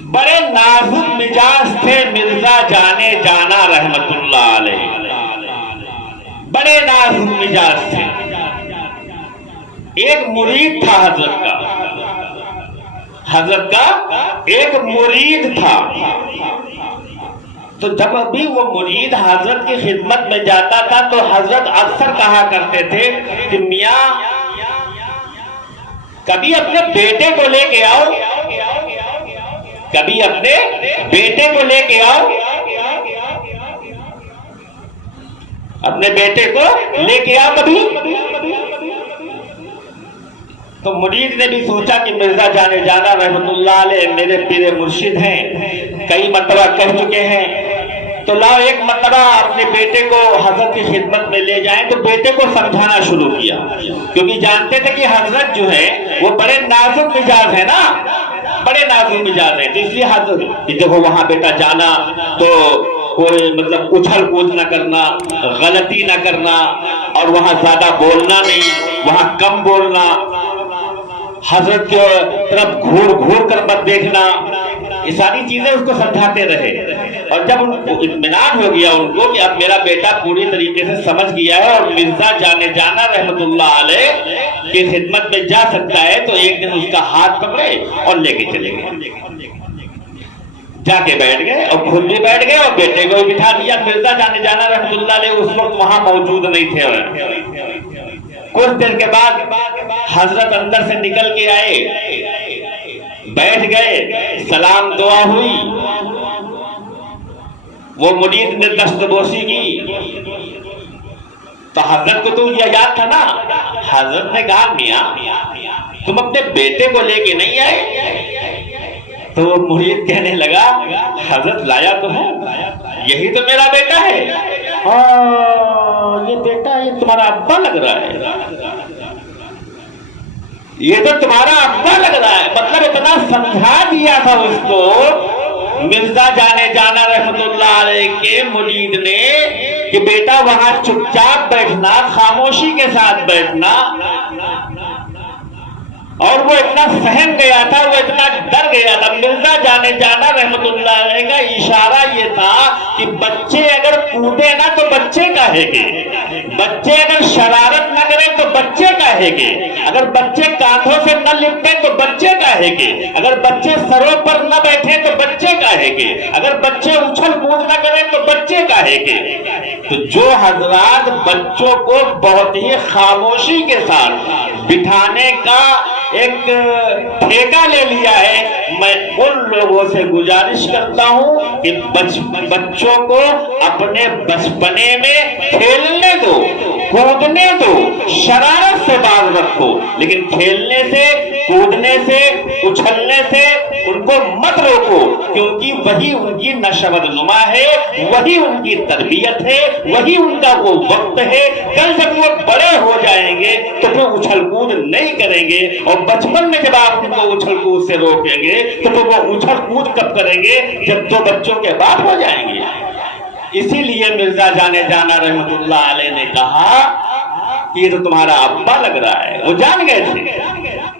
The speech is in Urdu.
بڑے نازک مزاج تھے مرزا جانے جانا رحمت اللہ علیہ، بڑے نازک مزاج تھے۔ ایک مرید تھا حضرت کا ایک مرید تھا، تو جب ابھی وہ مرید حضرت کی خدمت میں جاتا تھا تو حضرت اکثر کہا کرتے تھے کہ میاں کبھی اپنے بیٹے کو لے کے آؤ، کبھی اپنے بیٹے کو لے کے آؤ، اپنے بیٹے کو لے کے آؤ کبھی۔ تو مرید نے بھی سوچا کہ مرزا جانے جانا رحمت اللہ علیہ میرے پیر مرشد ہیں، کئی مرتبہ کہہ چکے ہیں، تو لاؤ ایک مرتبہ اپنے بیٹے کو حضرت کی خدمت میں لے جائیں۔ تو بیٹے کو سمجھانا شروع کیا، کیونکہ جانتے تھے کہ حضرت جو ہے وہ بڑے نازک مزاج ہے نا، بڑے نازک مزاج ہیں، تو اس لیے حضرت دیکھو وہاں بیٹا جانا تو کوئی مطلب اچھل کود نہ کرنا، غلطی نہ کرنا، اور وہاں زیادہ بولنا نہیں، وہاں کم بولنا، حضرت کی طرف گھور کر مت دیکھنا، یہ ساری چیزیں اس کو سمجھاتے رہے۔ اور جب ان کو اطمینان ہو گیا ان کو کہ اب میرا بیٹا پوری طریقے سے سمجھ گیا ہے اور مرزا جانے جانا رحمت اللہ علیہ کی خدمت میں جا سکتا ہے، تو ایک دن اس کا ہاتھ پکڑے اور لے کے چلے گئے، جا کے بیٹھ گئے اور خود بھی بیٹھ گئے اور بیٹے کو بھی بٹھا دیا۔ مرزا جانے جانا رحمت اللہ علیہ اس وقت وہاں موجود نہیں تھے۔ کچھ دیر کے بعد حضرت اندر سے نکل کے آئے، بیٹھ گئے، سلام دعا ہوئی، وہ مرید نے دست بوسی کی، تو حضرت کو تو یہ یاد تھا نا۔ حضرت نے کہا میاں تم اپنے بیٹے کو لے کے نہیں آئے؟ تو وہ مرید کہنے لگا حضرت لایا تو ہے، یہی تو میرا بیٹا ہے۔ یہ بیٹا یہ تمہارا ابا لگ رہا ہے، یہ تو تمہارا ابا لگ رہا ہے۔ مطلب اتنا سمجھا دیا تھا اس کو مرزا جانے جانا رحمت اللہ علیہ کے مرید نے کہ بیٹا وہاں چپ چاپ بیٹھنا، خاموشی کے ساتھ بیٹھنا۔ اور وہ اتنا سہم گیا تھا، وہ اتنا ڈر گیا تھا۔ مرزا جانے جانا رحمت اللہ علیہ کا اشارہ یہ تھا کہ بچے اگر کودے نا تو بچے کاہے گے، بچے اگر شرارت نہ کریں تو بچے کاہے گے، اگر بچے کاندھوں سے نہ لپٹیں تو بچے کاہے گے، اگر بچے سروں پر نہ بیٹھیں تو بچے کاہے گے، اگر بچے اچھل کود نہ کریں تو بچے کاہے گے۔ تو جو حضرات بچوں کو بہت ہی خاموشی کے ساتھ بٹھانے کا ایک ٹھیکہ لے لیا ہے، میں ان لوگوں سے گزارش کرتا ہوں کہ بچوں کو اپنے بچپنے میں کھیلنے دو، کودنے دو، شرارت سے باز رکھو، لیکن کھیلنے سے، کودنے سے، اچھلنے سے ان کو مت روکو، کیونکہ وہی ان کی نشوت نما ہے، وہی ان کی تربیت ہے، وہی ان کا وہ وقت ہے۔ کل جب وہ بڑے ہو جائیں گے تو پھر اچھل کود نہیں کریں گے، اور بچپن میں جب آپ ان کو اچھل کود سے روکیں گے تو پھر وہ اچھل کود کب کریں گے؟ جب دو بچوں کے باپ ہو جائیں گے۔ اسی لیے مرزا جانے جانا رحمت اللہ علیہ نے کہا کہ یہ تو تمہارا ابا لگ رہا ہے، وہ جان گئے تھے۔